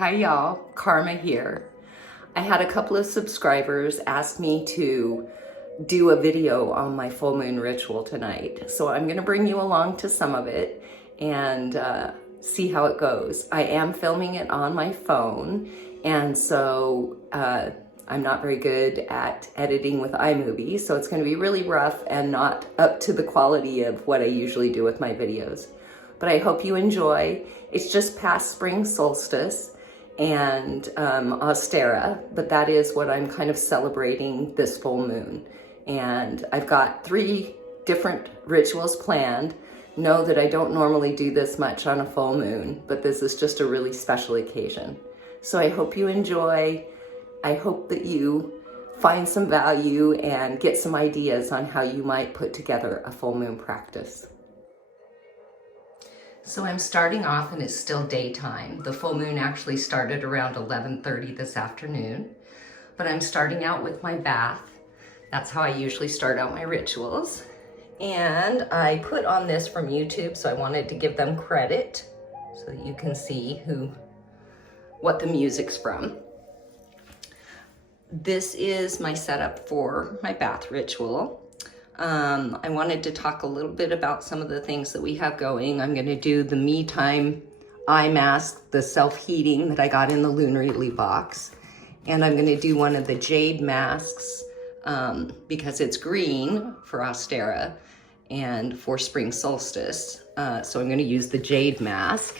Hi y'all, Karma here. I had a couple of subscribers ask me to do a video on my full moon ritual tonight. So I'm gonna bring you along to some of it and see how it goes. I am filming it on my phone, and so I'm not very good at editing with iMovie, so it's gonna be really rough and not up to the quality of what I usually do with my videos. But I hope you enjoy. It's just past spring solstice and Ostara, but that is what I'm kind of celebrating this full moon. And I've got 3 different rituals planned. Know that I don't normally do this much on a full moon, but this is just a really special occasion. So I hope you enjoy. I hope that you find some value and get some ideas on how you might put together a full moon practice. So I'm starting off and it's still daytime. The full moon actually started around 11:30 this afternoon, but I'm starting out with my bath. That's how I usually start out my rituals. And I put on this from YouTube, so I wanted to give them credit so that you can see what the music's from. This is my setup for my bath ritual. I wanted to talk a little bit about some of the things that we have going. I'm going to do the Me Time eye mask, the self-heating that I got in the Lunarly box. And I'm going to do one of the jade masks because it's green for Ostara and for spring solstice. So I'm going to use the jade mask.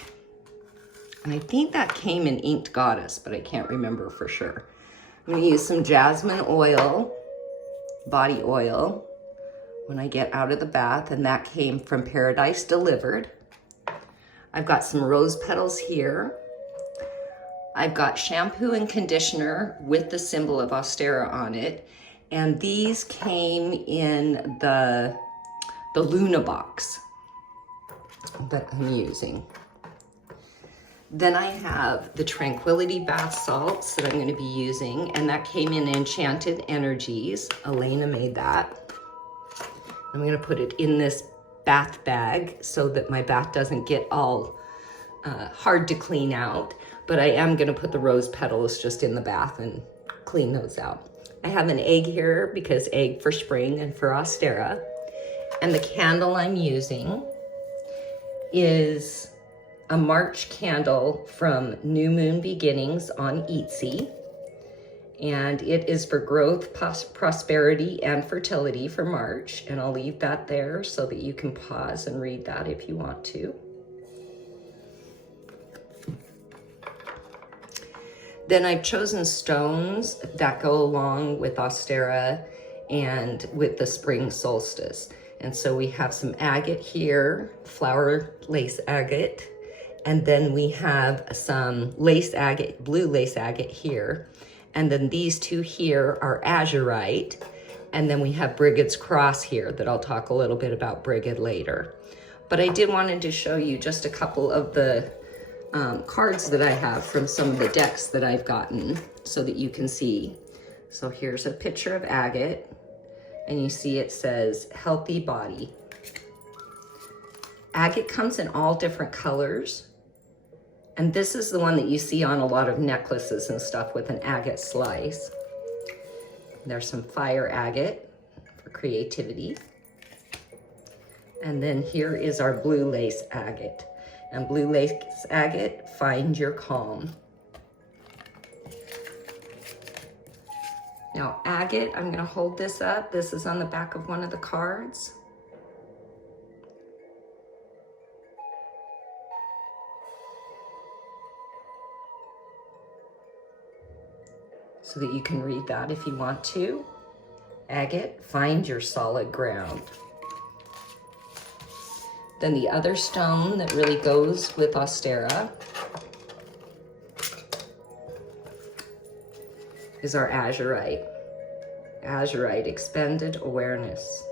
And I think that came in Inked Goddess, but I can't remember for sure. I'm going to use some jasmine oil, body oil, when I get out of the bath, and that came from Paradise Delivered. I've got some rose petals here. I've got shampoo and conditioner with the symbol of Ostara on it, and these came in the Luna box that I'm using. Then I have the Tranquility bath salts that I'm going to be using, and that came in Enchanted Energies. Elena made that. I'm going to put it in this bath bag so that my bath doesn't get all hard to clean out, but I am going to put the rose petals just in the bath and clean those out. I have an egg here because egg for spring and for Ostara. And the candle I'm using is a March candle from New Moon Beginnings on Etsy. And it is for growth, prosperity, and fertility for March. And I'll leave that there so that you can pause and read that if you want to. Then I've chosen stones that go along with Ostara and with the spring solstice. And so we have some agate here, flower lace agate. And then we have some lace agate, blue lace agate here. And then these 2 here are azurite. And then we have Brigade's Cross here that I'll talk a little bit about Brigade later. But I did wanted to show you just a couple of the cards that I have from some of the decks that I've gotten so that you can see. So here's a picture of agate, and you see it says healthy body. Agate comes in all different colors. And this is the one that you see on a lot of necklaces and stuff with an agate slice. There's some fire agate for creativity. And then here is our blue lace agate. And blue lace agate, find your calm. Now agate, I'm gonna hold this up. This is on the back of one of the cards. So that you can read that if you want to. Agate, find your solid ground. Then the other stone that really goes with Ostara is our azurite. Azurite, expanded awareness.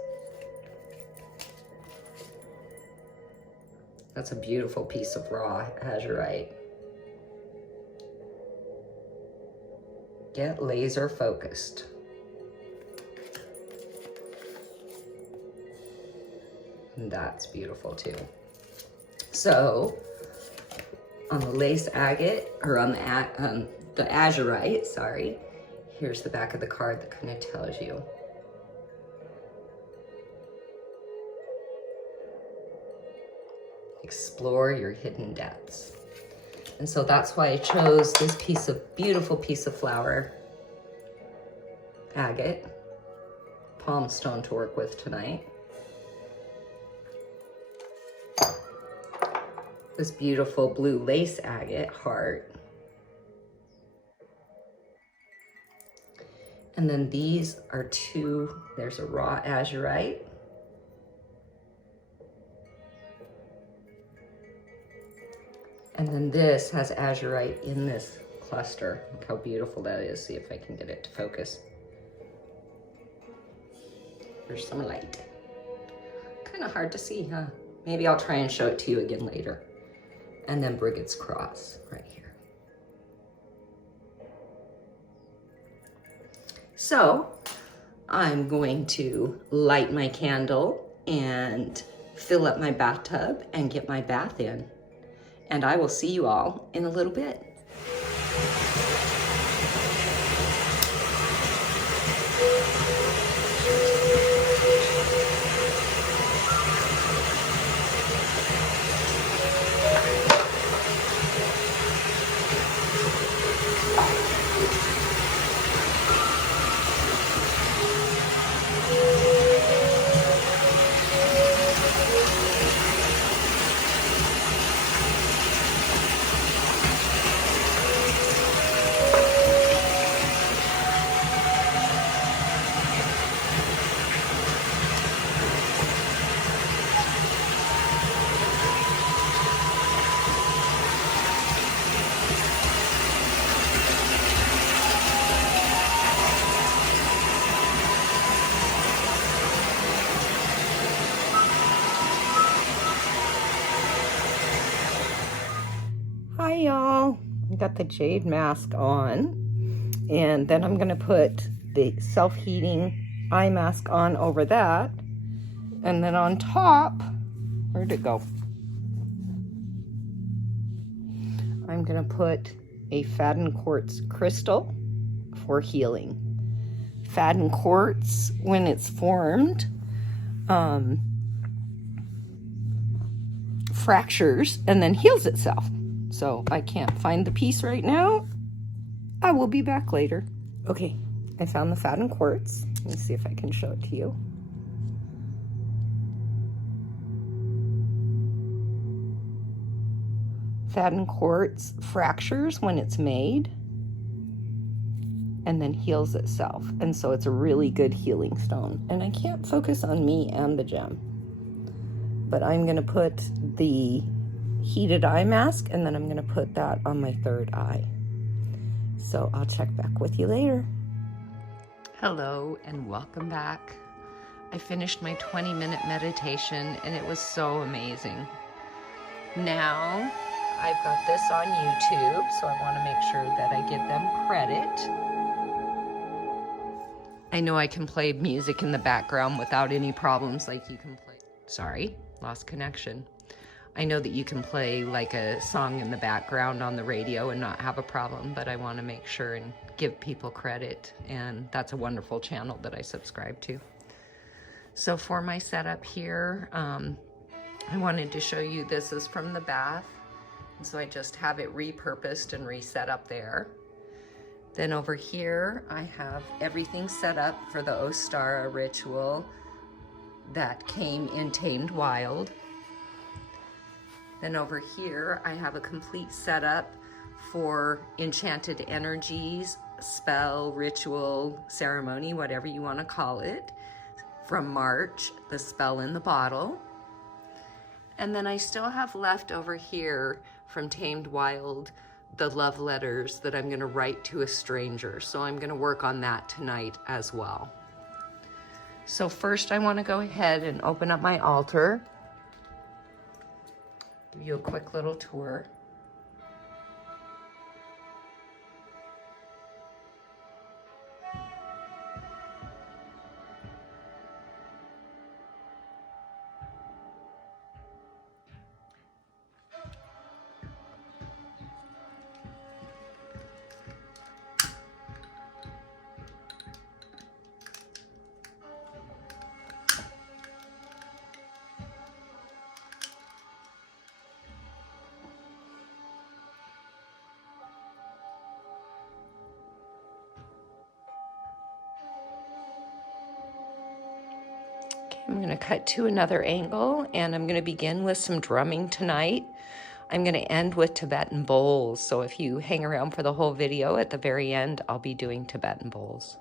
That's a beautiful piece of raw azurite. Get laser focused. And that's beautiful too. So on the lace agate, or on the azurite, sorry. Here's the back of the card that kind of tells you. Explore your hidden depths. And so that's why I chose this beautiful piece of flower agate, palm stone to work with tonight. This beautiful blue lace agate heart. And then these are two, there's a raw azurite. And then this has azurite in this cluster. Look how beautiful that is. See if I can get it to focus. There's some light. Kind of hard to see, huh? Maybe I'll try and show it to you again later. And then Brigade's cross right here. So I'm going to light my candle and fill up my bathtub and get my bath in. And I will see you all in a little bit. Hi y'all, I got the jade mask on, and then I'm gonna put the self-heating eye mask on over that, and then on top, where'd it go? I'm gonna put a Faden quartz crystal for healing. Faden quartz, when it's formed, fractures and then heals itself. So I can't find the piece right now. I will be back later. Okay, I found the Faden quartz. Let me see if I can show it to you. Faden quartz fractures when it's made and then heals itself. And so it's a really good healing stone. And I can't focus on me and the gem. But I'm gonna put the heated eye mask, and then I'm gonna put that on my third eye. So I'll check back with you later. Hello and welcome back. I finished my 20-minute meditation and it was so amazing. Now I've got this on YouTube, so I want to make sure that I give them credit. I know I can play music in the background without any problems, like you can play. Sorry, lost connection. I know that you can play like a song in the background on the radio and not have a problem, but I want to make sure and give people credit, and that's a wonderful channel that I subscribe to. So for my setup here, I wanted to show you, this is from the bath, and so I just have it repurposed and reset up there. Then over here, I have everything set up for the Ostara ritual that came in Tamed Wild. Then over here, I have a complete setup for enchanted energies, spell, ritual, ceremony, whatever you want to call it, from March, the spell in the bottle. And then I still have left over here from Tamed Wild the love letters that I'm going to write to a stranger. So I'm going to work on that tonight as well. So first I want to go ahead and open up my altar. Give you a quick little tour. I'm going to cut to another angle, and I'm going to begin with some drumming tonight. I'm going to end with Tibetan bowls, so if you hang around for the whole video, at the very end, I'll be doing Tibetan bowls.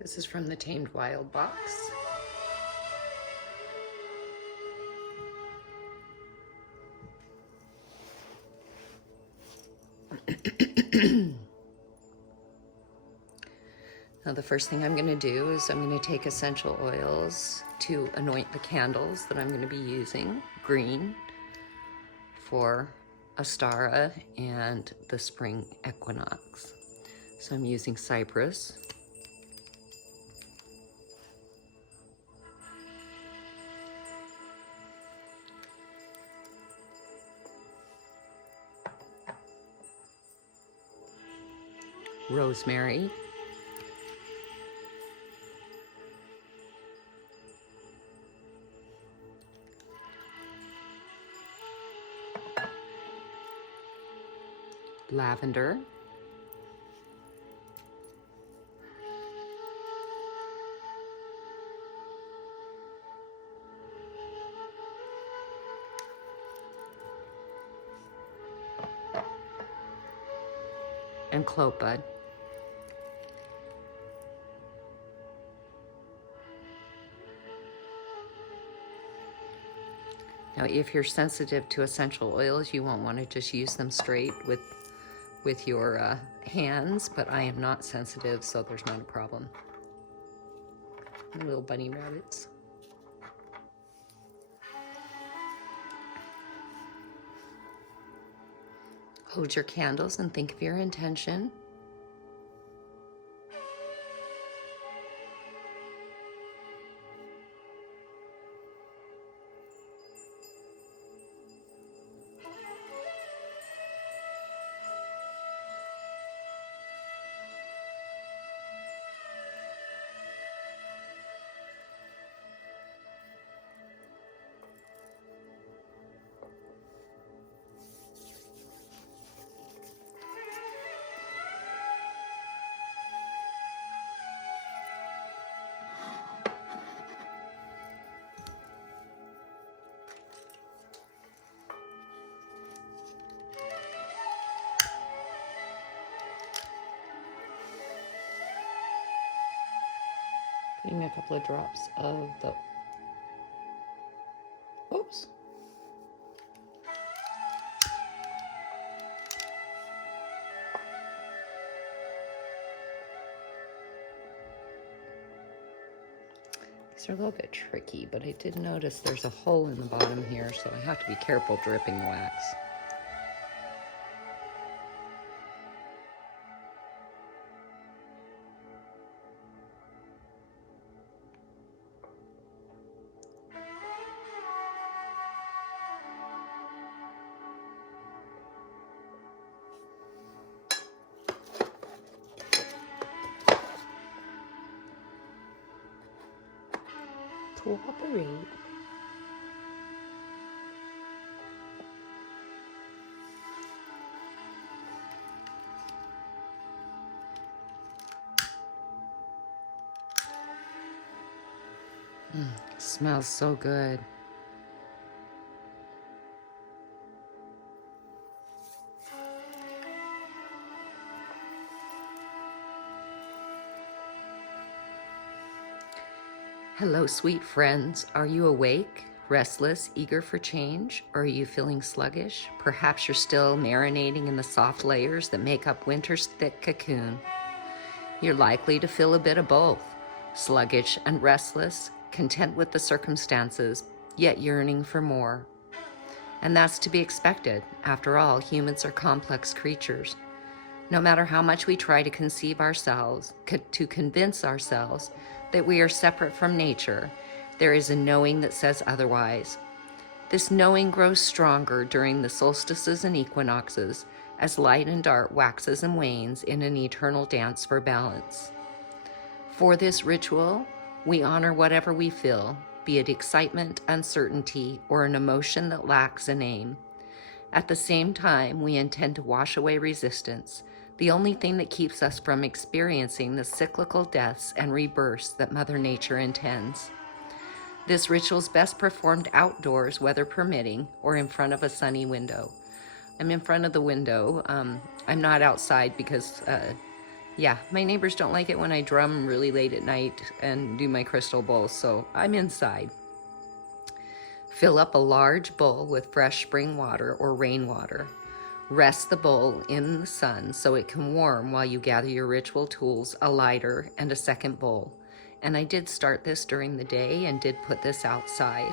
This is from the Tamed Wild box. Now the first thing I'm going to do is I'm going to take essential oils to anoint the candles that I'm going to be using. Green for Ostara and the spring equinox. So I'm using cypress. Rosemary. Lavender. And clove bud. Now, if you're sensitive to essential oils, you won't want to just use them straight with your hands, but I am not sensitive, so there's not a problem. Little bunny rabbits. Hold your candles and think of your intention. Putting a couple of drops of the, oops. These are a little bit tricky, but I did notice there's a hole in the bottom here, so I have to be careful dripping the wax. Cooperate. Smells so good. Hello, sweet friends. Are you awake, restless, eager for change? Or are you feeling sluggish? Perhaps you're still marinating in the soft layers that make up winter's thick cocoon. You're likely to feel a bit of both, sluggish and restless, content with the circumstances, yet yearning for more. And that's to be expected. After all, humans are complex creatures. No matter how much we try to conceive ourselves, to convince ourselves that we are separate from nature, there is a knowing that says otherwise. This knowing grows stronger during the solstices and equinoxes as light and dark waxes and wanes in an eternal dance for balance. For this ritual, we honor whatever we feel, be it excitement, uncertainty, or an emotion that lacks a name. At the same time, we intend to wash away resistance, the only thing that keeps us from experiencing the cyclical deaths and rebirths that Mother Nature intends. This ritual is best performed outdoors, weather permitting, or in front of a sunny window. I'm in front of the window. I'm not outside because, my neighbors don't like it when I drum really late at night and do my crystal bowls, so I'm inside. Fill up a large bowl with fresh spring water or rainwater. Rest the bowl in the sun so it can warm while you gather your ritual tools, a lighter, and a second bowl. And I did start this during the day and did put this outside.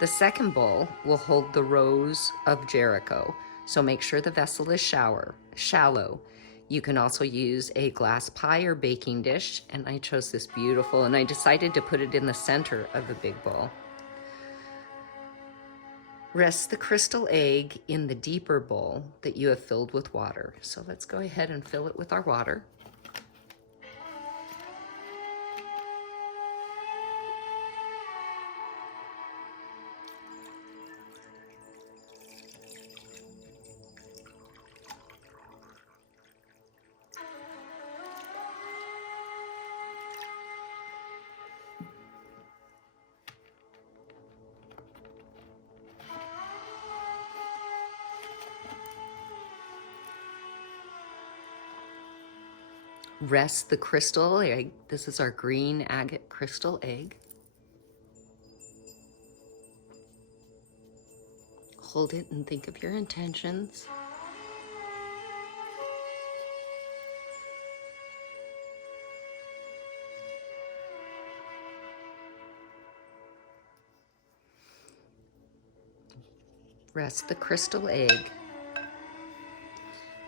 The second bowl will hold the Rose of Jericho, so make sure the vessel is shallow. You can also use a glass pie or baking dish, and I chose this beautiful, and I decided to put it in the center of the big bowl. Rest the crystal egg in the deeper bowl that you have filled with water. So let's go ahead and fill it with our water. Rest the crystal egg. This is our green agate crystal egg. hold it and think of your intentions. Rest the crystal egg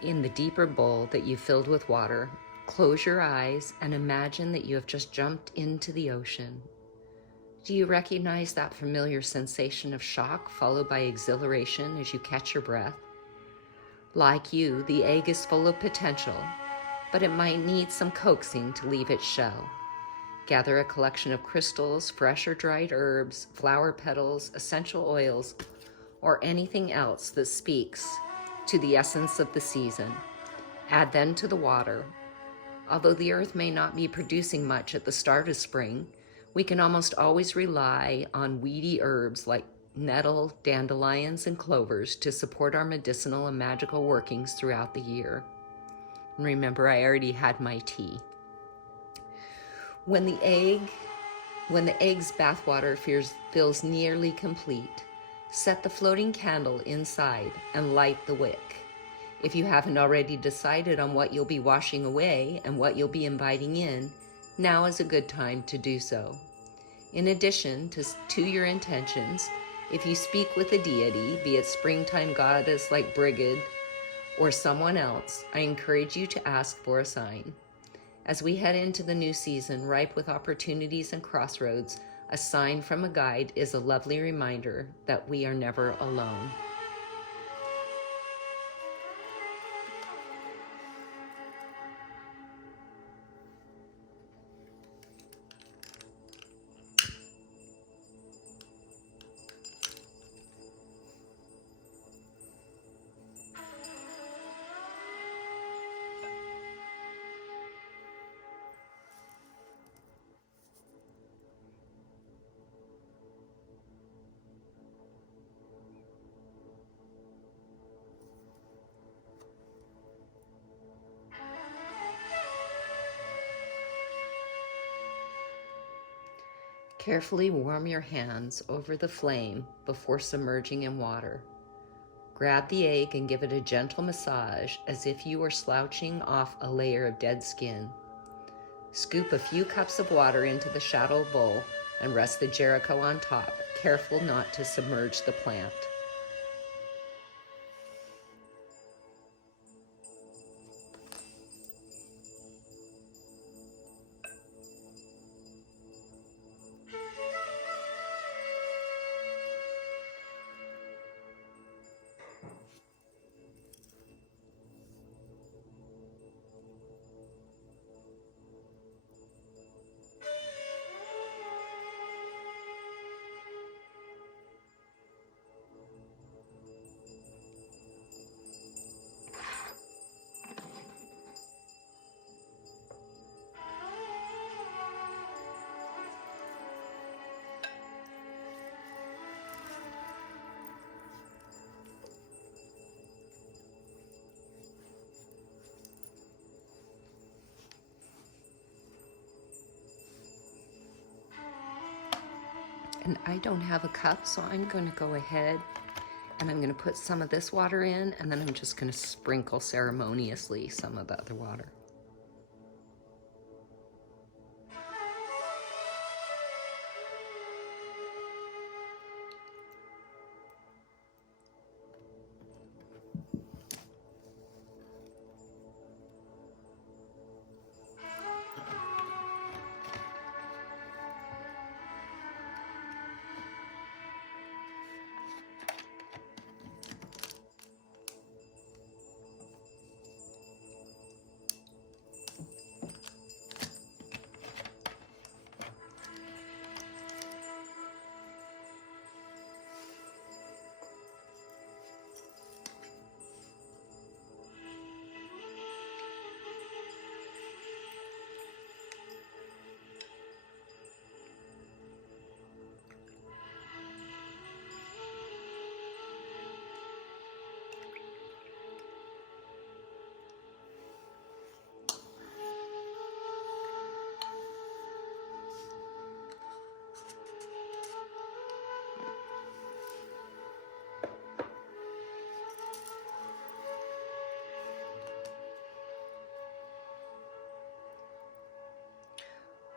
in the deeper bowl that you filled with water. Close your eyes and imagine that you have just jumped into the ocean. Do you recognize that familiar sensation of shock followed by exhilaration as you catch your breath? Like you, the egg is full of potential, but it might need some coaxing to leave its shell. Gather a collection of crystals, fresh or dried herbs, flower petals, essential oils, or anything else that speaks to the essence of the season. Add them to the water. Although the earth may not be producing much at the start of spring, we can almost always rely on weedy herbs like nettle, dandelions, and clovers to support our medicinal and magical workings throughout the year. And remember, I already had my tea. When the egg's bathwater feels nearly complete, set the floating candle inside and light the wick. If you haven't already decided on what you'll be washing away and what you'll be inviting in, now is a good time to do so. In addition to your intentions, if you speak with a deity, be it springtime goddess like Brigid or someone else, I encourage you to ask for a sign. As we head into the new season, ripe with opportunities and crossroads, a sign from a guide is a lovely reminder that we are never alone. Carefully warm your hands over the flame before submerging in water. Grab the egg and give it a gentle massage as if you were slouching off a layer of dead skin. Scoop a few cups of water into the shadow bowl and rest the Jericho on top, careful not to submerge the plant. And I don't have a cup, so I'm going to go ahead and I'm going to put some of this water in, and then I'm just going to sprinkle ceremoniously some of the other water.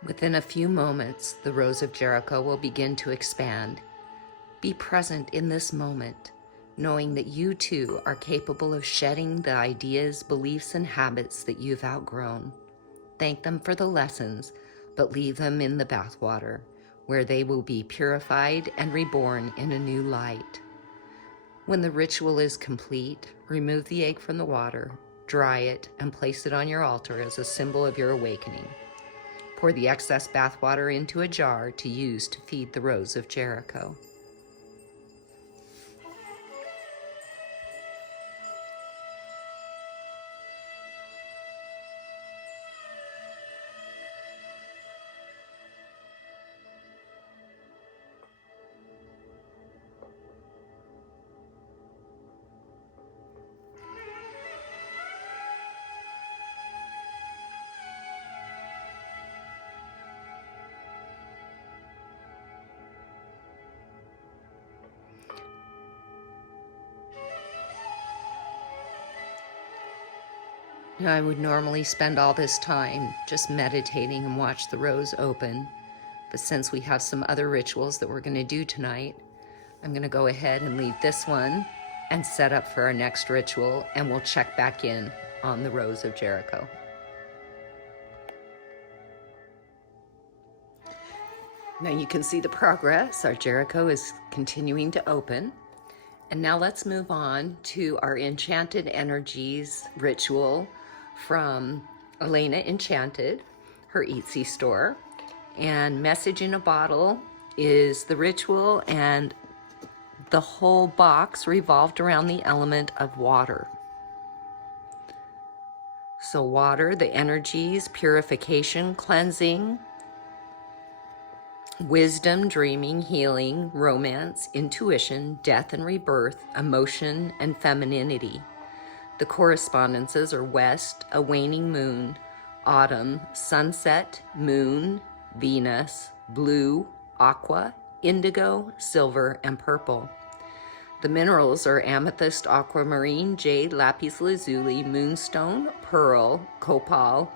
Within a few moments, the Rose of Jericho will begin to expand. Be present in this moment, knowing that you too are capable of shedding the ideas, beliefs, and habits that you've outgrown. Thank them for the lessons, but leave them in the bathwater, where they will be purified and reborn in a new light. When the ritual is complete, remove the egg from the water, dry it, and place it on your altar as a symbol of your awakening. Pour the excess bathwater into a jar to use to feed the Rose of Jericho. Now, I would normally spend all this time just meditating and watch the rose open, but since we have some other rituals that we're going to do tonight, I'm going to go ahead and leave this one and set up for our next ritual, and we'll check back in on the Rose of Jericho. Now you can see the progress. Our Jericho is continuing to open. And now let's move on to our Enchanted Energies ritual from Elena Enchanted, her Etsy store. And Message in a Bottle is the ritual, and the whole box revolved around the element of water. So water, the energies, purification, cleansing, wisdom, dreaming, healing, romance, intuition, death and rebirth, emotion, and femininity. The correspondences are west, a waning moon, autumn, sunset, moon, Venus, blue, aqua, indigo, silver, and purple. The minerals are amethyst, aquamarine, jade, lapis lazuli, moonstone, pearl, copal,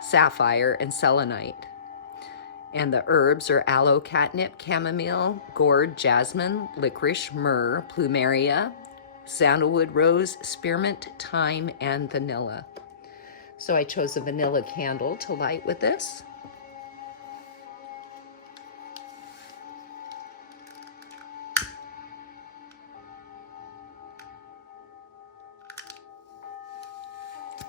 sapphire, and selenite. And the herbs are aloe, catnip, chamomile, gourd, jasmine, licorice, myrrh, plumeria, sandalwood, rose, spearmint, thyme, and vanilla. So I chose a vanilla candle to light with this.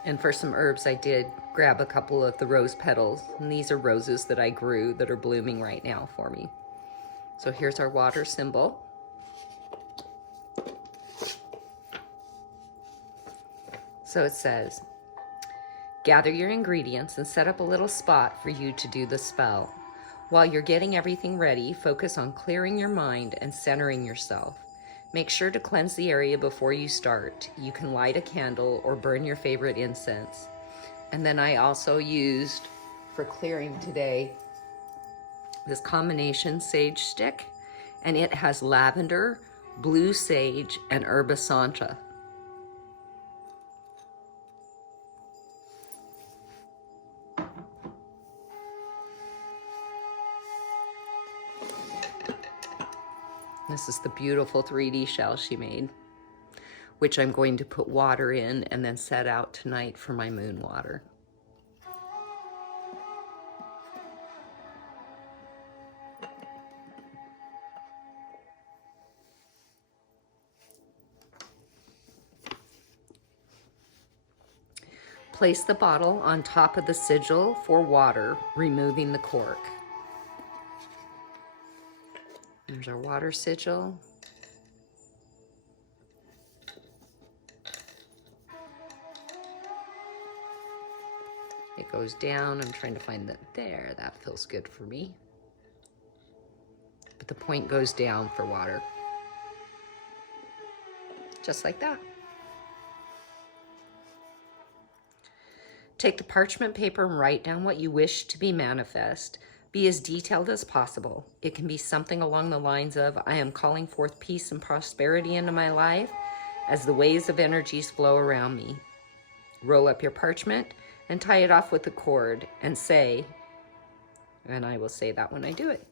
And for some herbs, I did grab a couple of the rose petals. And these are roses that I grew that are blooming right now for me. So here's our water symbol. So it says, gather your ingredients and set up a little spot for you to do the spell. While you're getting everything ready, focus on clearing your mind and centering yourself. Make sure to cleanse the area before you start. You can light a candle or burn your favorite incense. And then I also used, for clearing today, this combination sage stick, and it has lavender, blue sage, and herba santa. This is the beautiful 3D shell she made, which I'm going to put water in and then set out tonight for my moon water. Place the bottle on top of the sigil for water, removing the cork. There's our water sigil. It goes down. I'm trying to find that there. That feels good for me. But the point goes down for water. Just like that. Take the parchment paper and write down what you wish to be manifest. Be as detailed as possible. It can be something along the lines of, I am calling forth peace and prosperity into my life as the waves of energies flow around me. Roll up your parchment and tie it off with a cord and say, And I will say that when I do it.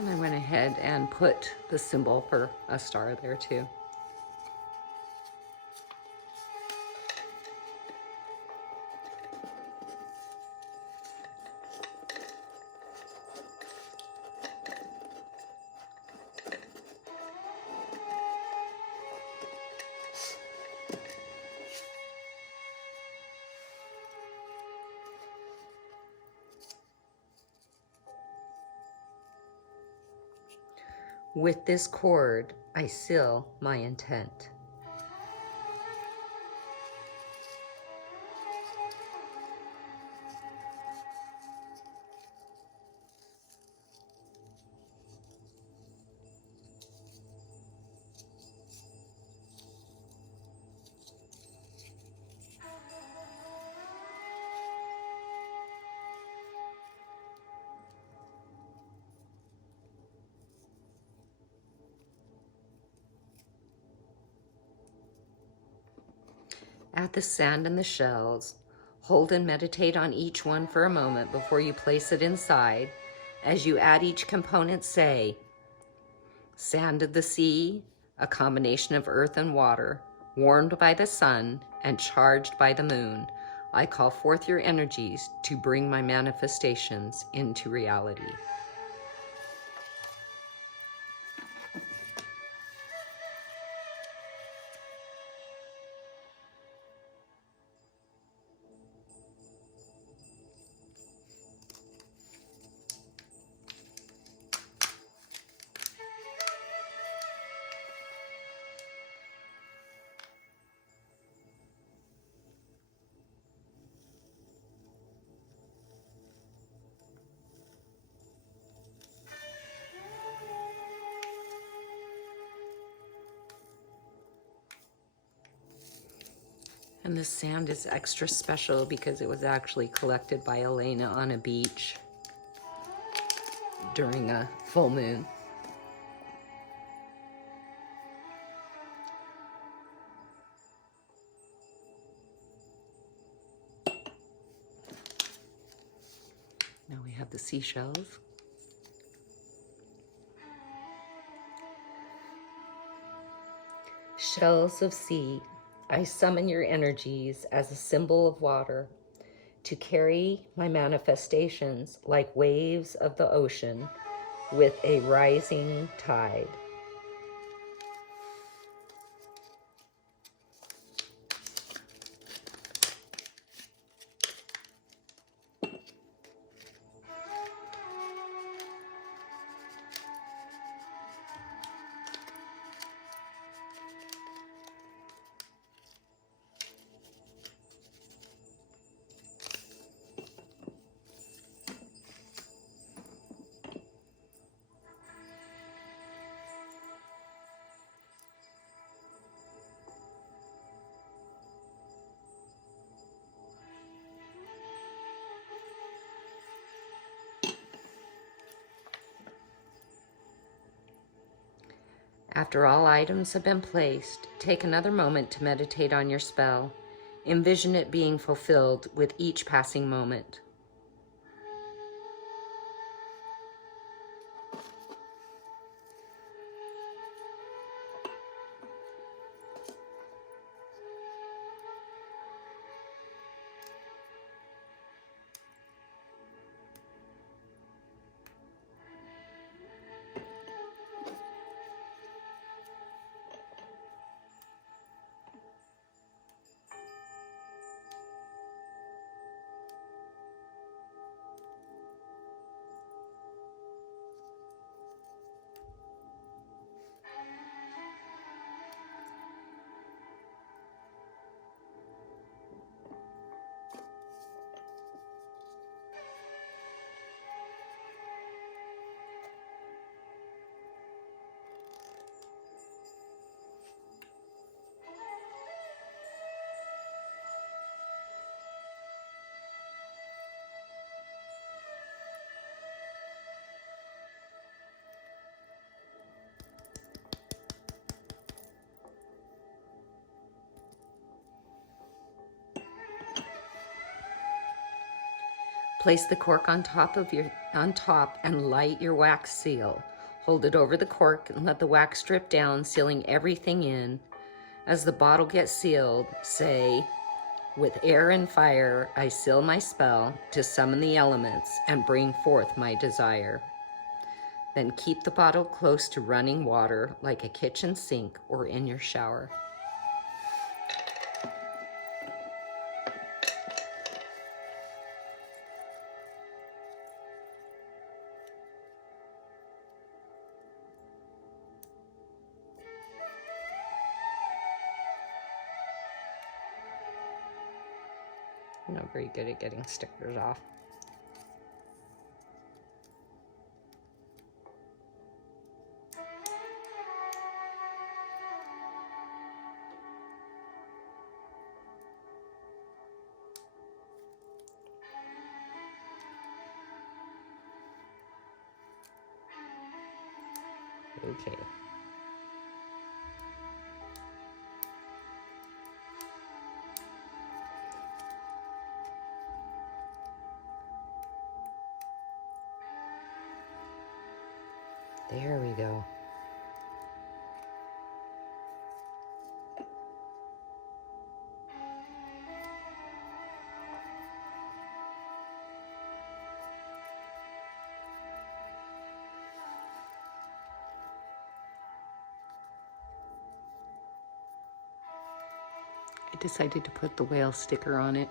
And I went ahead and put the symbol for Ostara there too. With this cord, I seal my intent. Add the sand and the shells. Hold and meditate on each one for a moment before you place it inside. As you add each component, say, sand of the sea, a combination of earth and water, warmed by the sun and charged by the moon. I call forth your energies to bring my manifestations into reality. And this sand is extra special because it was actually collected by Elena on a beach during a full moon. Now we have the seashells. Shells of sea, I summon your energies as a symbol of water to carry my manifestations like waves of the ocean with a rising tide. After all items have been placed, take another moment to meditate on your spell. Envision it being fulfilled with each passing moment. Place the cork on top and light your wax seal. Hold it over the cork and let the wax drip down, sealing everything in. As the bottle gets sealed, say, "With air and fire, I seal my spell to summon the elements and bring forth my desire." Then keep the bottle close to running water like a kitchen sink or in your shower. I'm not very good at getting stickers off. Okay. There we go. I decided to put the whale sticker on it.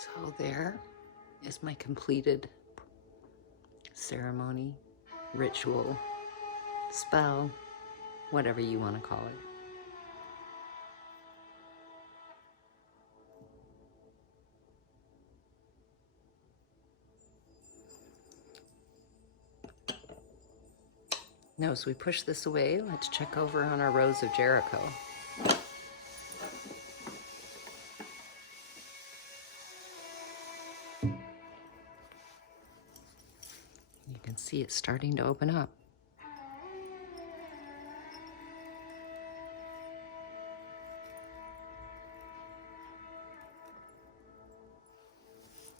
So there is my completed ceremony, ritual, spell, whatever you want to call it. Now as we push this away, let's check over on our Rose of Jericho. You can see it's starting to open up.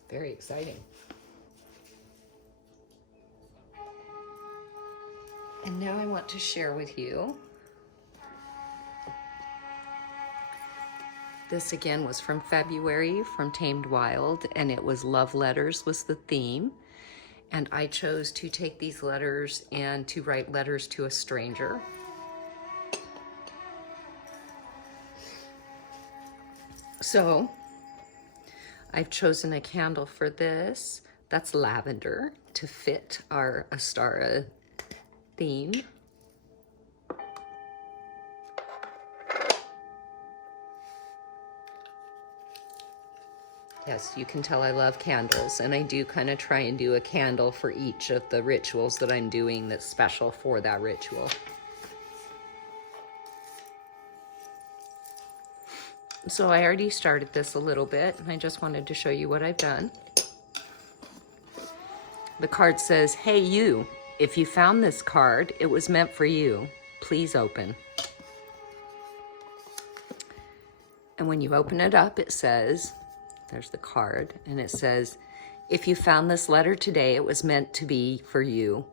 Very exciting. And now I want to share with you. This again was from February from Tamed Wild, and it was Love Letters was the theme. And I chose to take these letters and to write letters to a stranger. So I've chosen a candle for this. That's lavender to fit our Ostara theme. Yes, you can tell I love candles, and I do kind of try and do a candle for each of the rituals that I'm doing that's special for that ritual. So I already started this a little bit, and I just wanted to show you what I've done. The card says, "Hey you, if you found this card, it was meant for you. Please open." And when you open it up, it says, there's the card, and it says, "If you found this letter today, it was meant to be for you.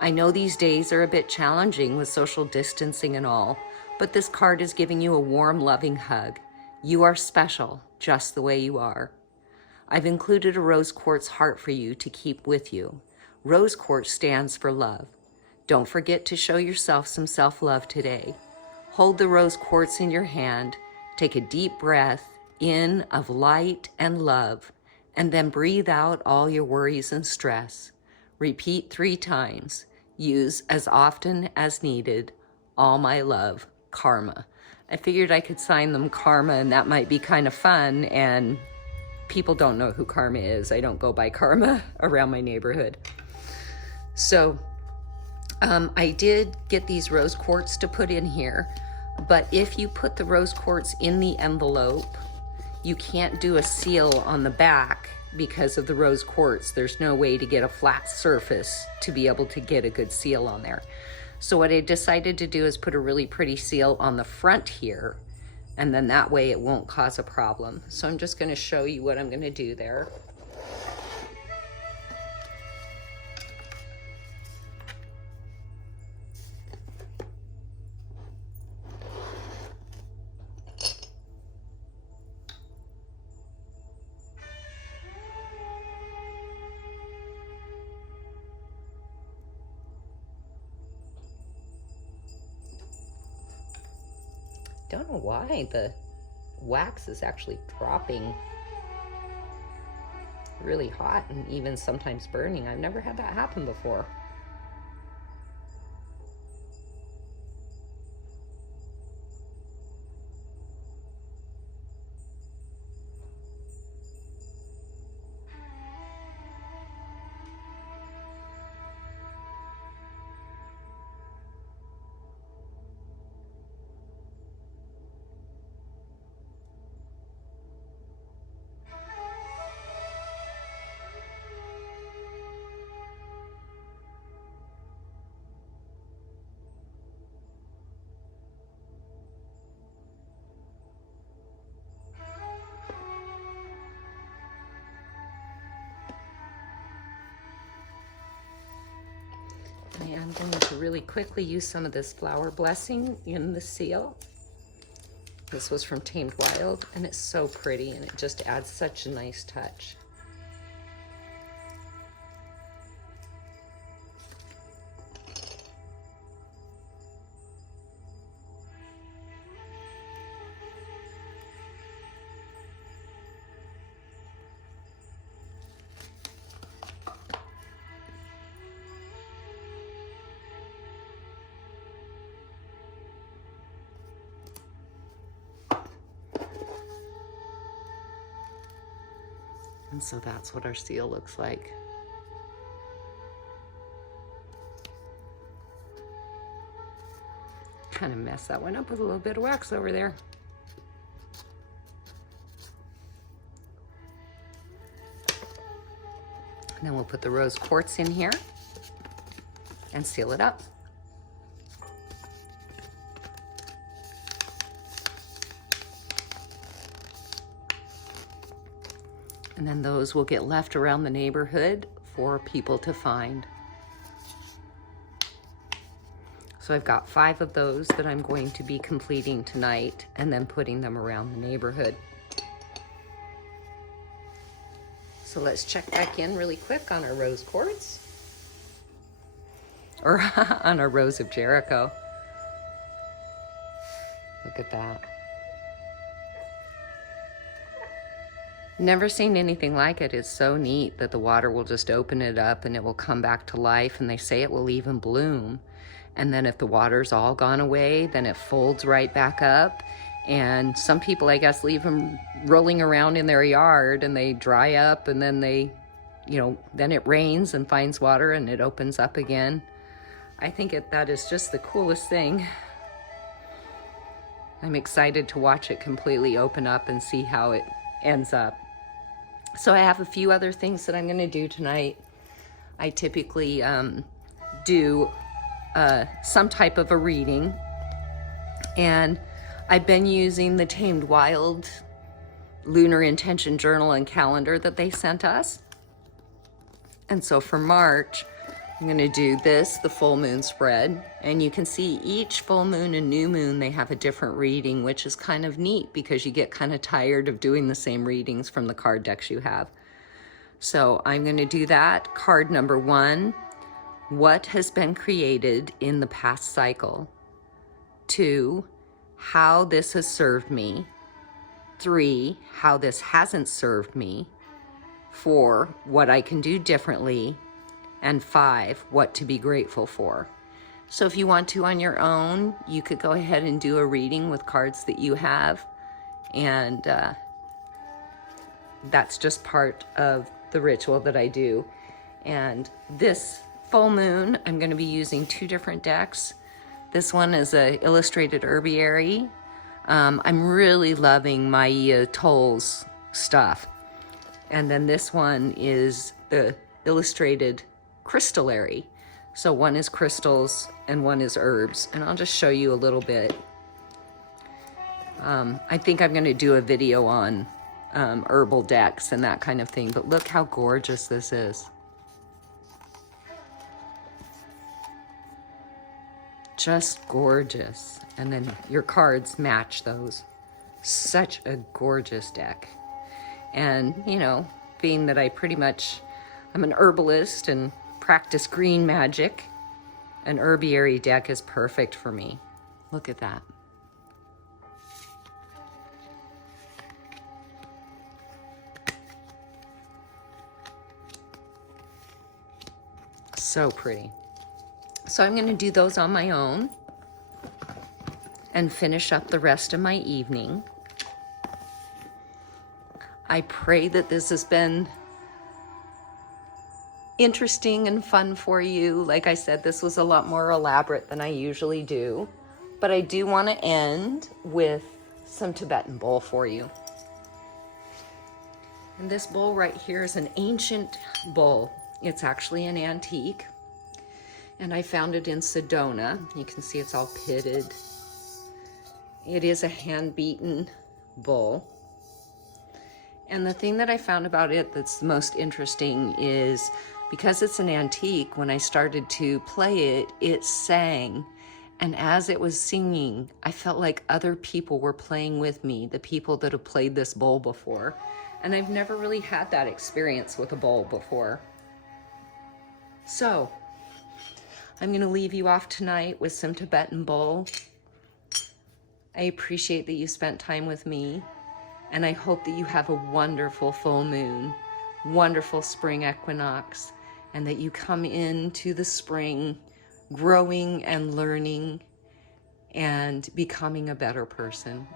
I know these days are a bit challenging with social distancing and all, but this card is giving you a warm, loving hug. You are special, just the way you are. I've included a rose quartz heart for you to keep with you. Rose quartz stands for love. Don't forget to show yourself some self-love today. Hold the rose quartz in your hand, take a deep breath in of light and love, and then breathe out all your worries and stress. Repeat 3 times. Use as often as needed. All my love, Karma." I figured I could sign them Karma, and that might be kind of fun, and people don't know who Karma is. I don't go by Karma around my neighborhood. So I did get these rose quartz to put in here, but if you put the rose quartz in the envelope, you can't do a seal on the back because of the rose quartz. There's no way to get a flat surface to be able to get a good seal on there. So what I decided to do is put a really pretty seal on the front here, and then that way it won't cause a problem. So I'm just going to show you what I'm going to do there. Don't know why the wax is actually dropping really hot and even sometimes burning. I've never had that happen before. I'm going to really quickly use some of this flower blessing in the seal. This was from Tamed Wild, and it's so pretty, and it just adds such a nice touch. And so that's what our seal looks like. Kind of messed that one up with a little bit of wax over there. And then we'll put the rose quartz in here and seal it up. And then those will get left around the neighborhood for people to find. So I've got 5 of those that I'm going to be completing tonight and then putting them around the neighborhood. So let's check back in really quick on our rose quartz. Or on our Rose of Jericho. Look at that. Never seen anything like it. It's so neat that the water will just open it up and it will come back to life, and they say it will even bloom. And then if the water's all gone away, then it folds right back up. And some people, I guess, leave them rolling around in their yard and they dry up, and then they, then it rains and finds water and it opens up again. I think that is just the coolest thing. I'm excited to watch it completely open up and see how it ends up. So I have a few other things that I'm going to do tonight. I typically do some type of a reading, and I've been using the Tamed Wild Lunar Intention Journal and Calendar that they sent us. And so for March, I'm going to do this, the full moon spread, and you can see each full moon and new moon, they have a different reading, which is kind of neat because you get kind of tired of doing the same readings from the card decks you have. So I'm going to do that. Card number 1, what has been created in the past cycle? 2, how this has served me. 3, how this hasn't served me. 4, what I can do differently. And 5, what to be grateful for. So if you want to on your own, you could go ahead and do a reading with cards that you have. And that's just part of the ritual that I do. And this full moon, I'm going to be using 2 different decks. This one is a illustrated herbiary. I'm really loving Maya Toll's stuff. And then this one is the illustrated crystallary. So one is crystals and one is herbs, and I'll just show you a little bit. I think I'm going to do a video on herbal decks and that kind of thing, but look how gorgeous this is. Just gorgeous. And then your cards match those. Such a gorgeous deck. And being that I'm an herbalist and practice green magic, an herbiary deck is perfect for me. Look at that. So pretty. So I'm going to do those on my own and finish up the rest of my evening. I pray that this has been interesting and fun for you. Like I said, this was a lot more elaborate than I usually do, but I do want to end with some Tibetan bowl for you. And this bowl right here is an ancient bowl. It's actually an antique, and I found it in Sedona. You can see it's all pitted. It is a hand-beaten bowl. And the thing that I found about it that's the most interesting is because it's an antique, when I started to play it, it sang. And as it was singing, I felt like other people were playing with me, the people that have played this bowl before. And I've never really had that experience with a bowl before. So I'm going to leave you off tonight with some Tibetan bowl. I appreciate that you spent time with me, and I hope that you have a wonderful full moon, wonderful spring equinox, and that you come into the spring growing and learning and becoming a better person.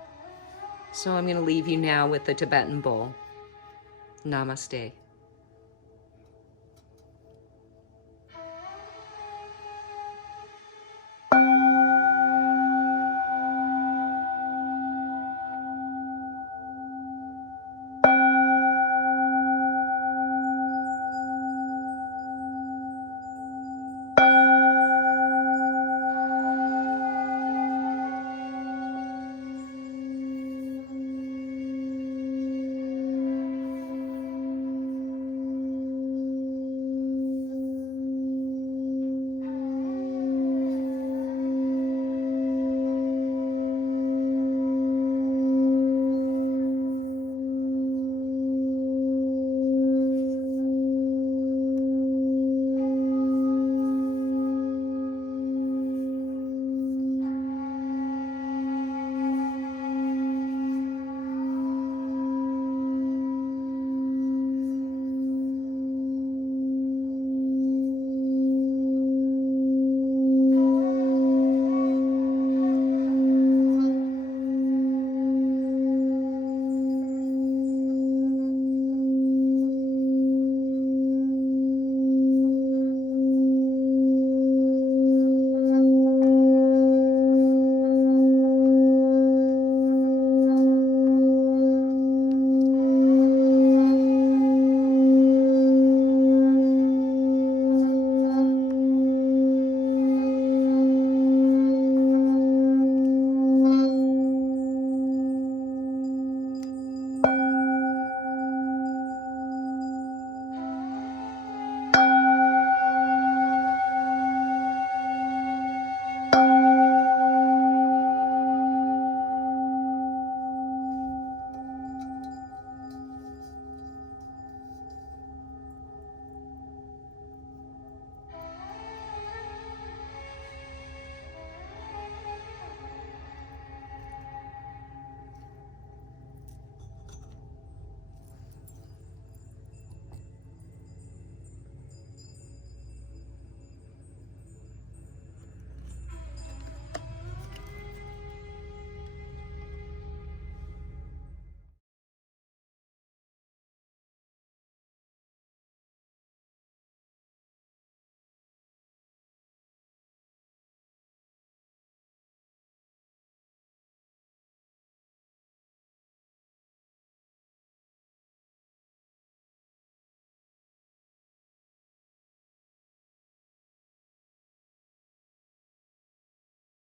So I'm going to leave you now with the Tibetan bowl. Namaste.